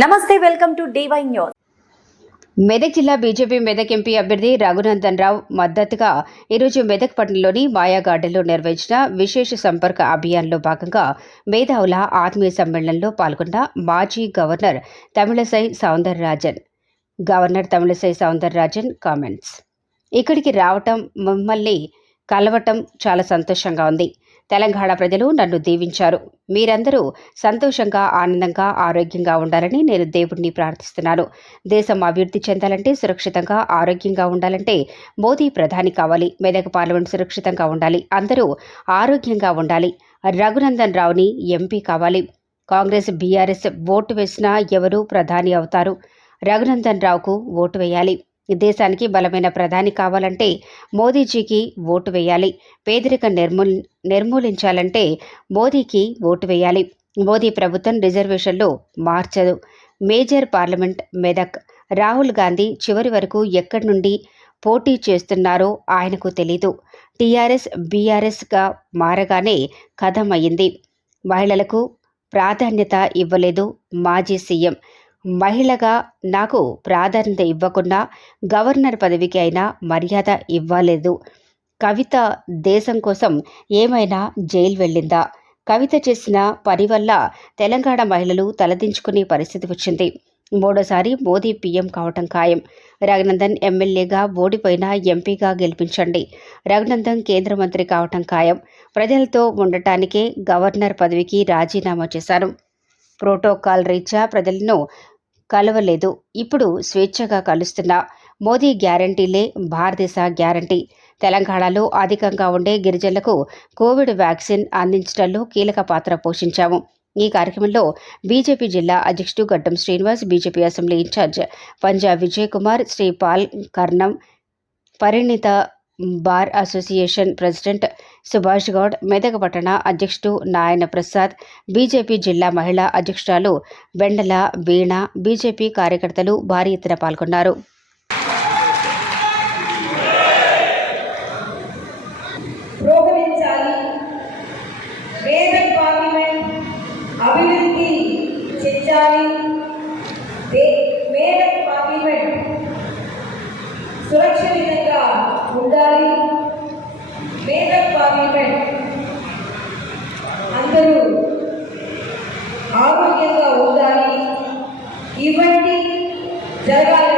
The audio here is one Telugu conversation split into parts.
నమస్తే welcome to DY news. Medak జిల్లా బీజేపీ మెదక్ ఎంపీ అభ్యర్థి రఘునందన్ రావు మద్దతుగా ఈరోజు మెదక్ పట్టణంలోని మాయా గార్డెన్లో నిర్వహించిన విశేష సంపర్క అభియాన్లో భాగంగా మేధావుల ఆత్మీయ సమ్మేళనంలో పాల్గొన్న మాజీ governor Tamilisai Soundararajan. Governor Tamilisai Soundararajan comments ఇక్కడికి రావటం మిమ్మల్ని కలవటం చాలా సంతోషంగా ఉంది. తెలంగాణ ప్రజలు నన్ను దీవించారు. మీరందరూ సంతోషంగా ఆనందంగా ఆరోగ్యంగా ఉండాలని నేను దేవుణ్ణి ప్రార్థిస్తున్నాను. దేశం అభివృద్ధి చెందాలంటే సురక్షితంగా ఆరోగ్యంగా ఉండాలంటే మోదీ ప్రధాని కావాలి. మెదక్ పార్లమెంట్ సురక్షితంగా ఉండాలి. అందరూ ఆరోగ్యంగా ఉండాలి. రఘునందన్ రావుని ఎంపీ కావాలి. కాంగ్రెస్ బీఆర్ఎస్ ఓటు వేసినా ఎవరు ప్రధాని అవుతారు? రఘునందన్ రావుకు ఓటు వేయాలి. దేశానికి బలమైన ప్రధాని కావాలంటే మోదీజీకి ఓటు వేయాలి. పేదరిక నిర్మూల్ నిర్మూలించాలంటే మోదీకి ఓటు వేయాలి. మోదీ ప్రభుత్వం రిజర్వేషన్లు మార్చదు. మేజర్ పార్లమెంట్ మెదక్ రాహుల్ గాంధీ చివరి వరకు ఎక్కడి నుండి పోటీ చేస్తున్నారో ఆయనకు తెలీదు. టీఆర్ఎస్ బీఆర్ఎస్గా మారగానే కథమయ్యింది. మహిళలకు ప్రాధాన్యత ఇవ్వలేదు మాజీ సీఎం. మహిళగా నాకు ప్రాధాన్యత ఇవ్వకుండా గవర్నర్ పదవికి అయినా మర్యాద ఇవ్వలేదు. కవిత దేశం కోసం ఏమైనా జైలు వెళ్ళిందా? కవిత చేసిన పని వల్ల తెలంగాణ మహిళలు తలదించుకునే పరిస్థితి వచ్చింది. మూడోసారి మోదీ పీఎం కావటం ఖాయం. రఘునందన్ ఎమ్మెల్యేగా ఓడిపోయిన ఎంపీగా గెలిపించండి. రఘునందన్ కేంద్ర మంత్రి కావటం ఖాయం. ప్రజలతో ఉండటానికే గవర్నర్ పదవికి రాజీనామా చేశారు. ప్రోటోకాల్ రీత్యా ప్రజలను కలవలేదు. ఇప్పుడు స్వేచ్ఛగా కలుస్తున్నా మోదీ గ్యారంటీలే భారతదేశ గ్యారంటీ. తెలంగాణలో అధికంగా ఉండే గిరిజనులకు కోవిడ్ వ్యాక్సిన్ అందించడంలో కీలక పాత్ర పోషించాము. ఈ కార్యక్రమంలో బీజేపీ జిల్లా అధ్యక్షుడు Gaddam Srinivas BJP assembly incharge Punjab Vijay Kumar Sripal Karnam Parinita bar association president Subhash Goud Medak పట్టణ అధ్యక్షుడు నాయన ప్రసాద్ బీజేపీ జిల్లా మహిళా అధ్యక్షురాలు వెండల వీణ బీజేపీ కార్యకర్తలు భారీ ఎత్తున పాల్గొన్నారు. ఉండాలి. మేడక్ పార్లమెంట్ అందరూ ఆరోగ్యంగా ఉండాలి. ఇవన్నీ జరగాలి.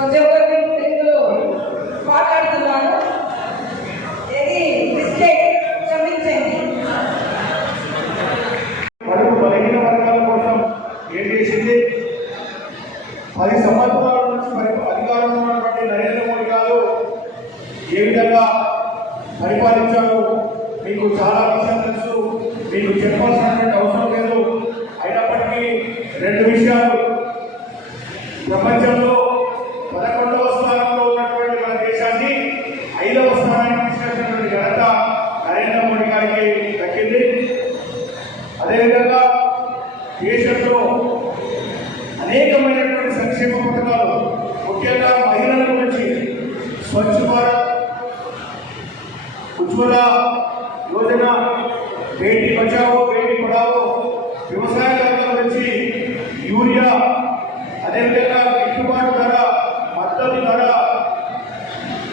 ప్రతి ఒక్కరికి తెలుగులో మాట్లాడుతున్నాను ఇది మరియు బలహీన వర్గాల కోసం ఏం చేసింది? పది సంవత్సరాల నుంచి అధికారంలో నరేంద్ర మోడీ గారు ఏ విధంగా పరిపాలించారు? మీకు చాలా విషయం తెలుసు. మీకు చెప్పాల్సిన సంక్షేమ పథకాలు. ముఖ్యంగా మహిళల గురించి స్వచ్ఛ భారత్ ఉజ్వల యోజన బేటీ బచావో బేటీ పడావో వ్యవసాయ రంగం గురించి యూరియా అదేవిధంగా గిట్టుబాటు ధర మద్దతు ధర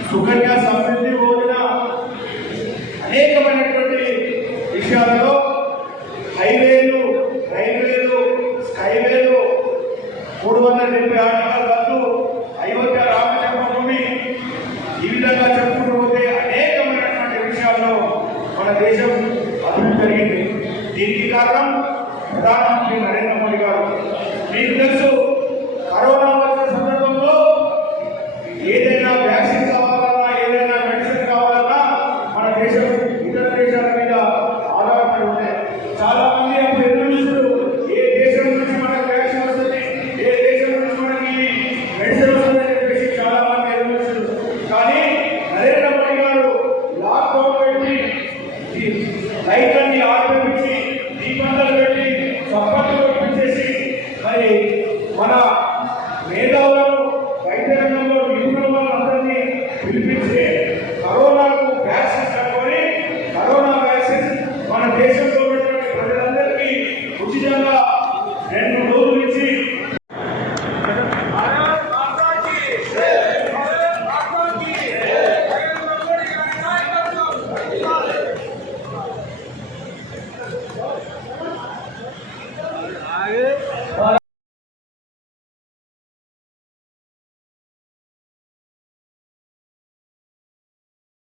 సుకన్య సమృద్ధి యోజన అనేకమైనటువంటి విషయాలలో